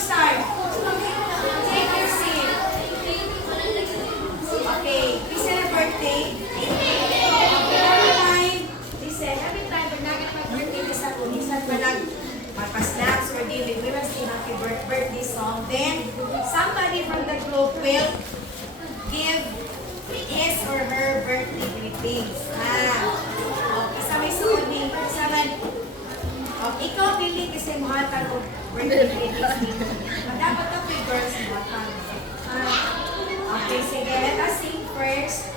start. Take your seat. Okay. Listen na birthday. Every time, listen, every time we're not gonna birthday this at unisan pa lang magpa-snacks or David, we will sing happy birthday song. Then, somebody from the group will give his or her birthday greetings. Isa may suod ni, isa man, ikaw pili kasi muhatag o birthday greetings. Dapat ka po girls muhatag. Okay, sige, let us sing first.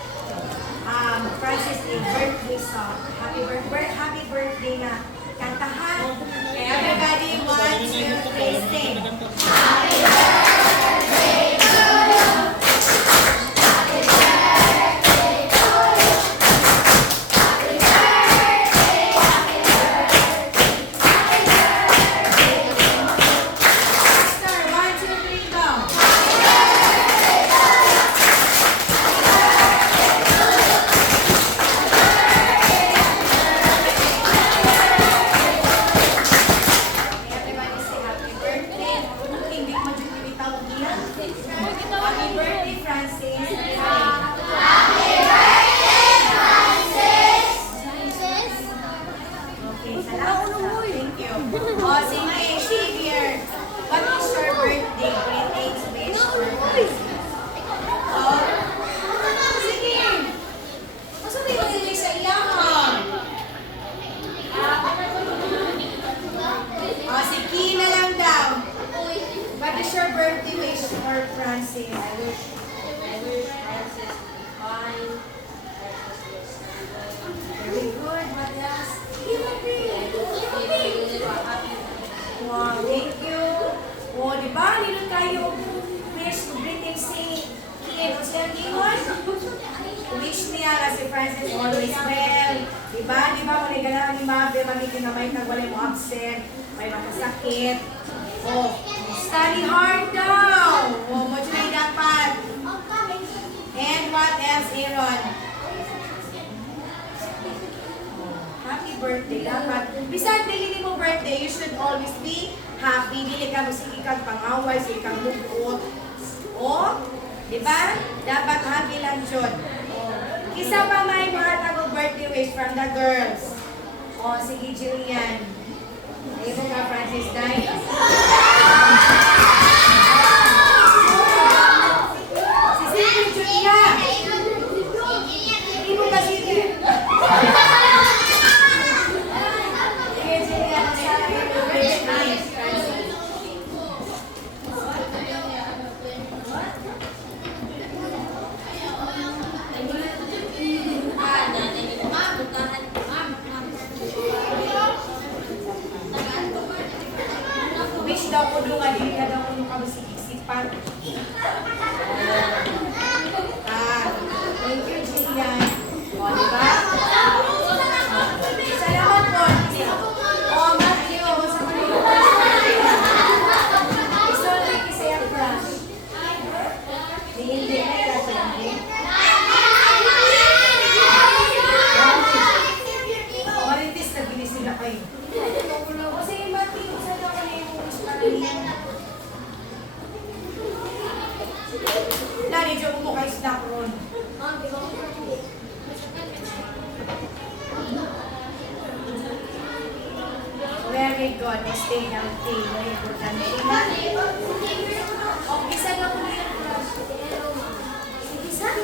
Francis, a birthday song. Happy birthday na kantahan. Okay, everybody wants to sing. Happy birthday to you. Happy birthday to you. Happy birthday, happy birthday. Happy birthday to you. Faster, 1, 2, 3, go. Happy birthday, Francis. Happy birthday, Francis. Okay, salamat. Thank you. Sige, Xavier. What is your birthday greetings wish for Francis? Sige. Masabi mo din sa ilang. Sige na lang daw. What is your birthday wish for Francis? I wish Francis to be kind. Very good. What else? Wow, thank you. Oh, di ba? Nilo tayo wish to greeting si Kian. O siya, Kian? Wish niya kasi Francis always well. Di ba? Di ba? Kung nagalaman ni Mabe, magitin na may nagwalay mo absent, may makasakit. Oh, study hard daw. Oh, mo dyan dapat. And what else, Aaron? Happy birthday. Dapat. Bisan dili mo birthday, you should always be happy. Dili ka musiki kang pangaway, sige kang lukot. Oh, di ba? Dapat happy lang dyan. Oh. Isa pa may mga tago birthday wish from the girls. Oh, sige Jillian. Ayun ka, Francis, dahil. Si Sige, Julia. Hindi mo ba sige? Sige, Julia. Masaya ka yung wish ni Francis. Wish daw ko doon nga, hindi ka daw ko nung kamusikisipan. Thank you, Jillian. O, diba? Salamat po. O, Matthew. Sa kanila. Sorry kasi ang crush. Hindi na crush hindi. Marites, nagbilis sila kayo. O, sige, Matthew. Saan daw ka na yung wish na rin? Lani, dyan mo kayo snack ron. Very good. Stay healthy. Very important. Okay, saan ako na yung crush? Sige, saan?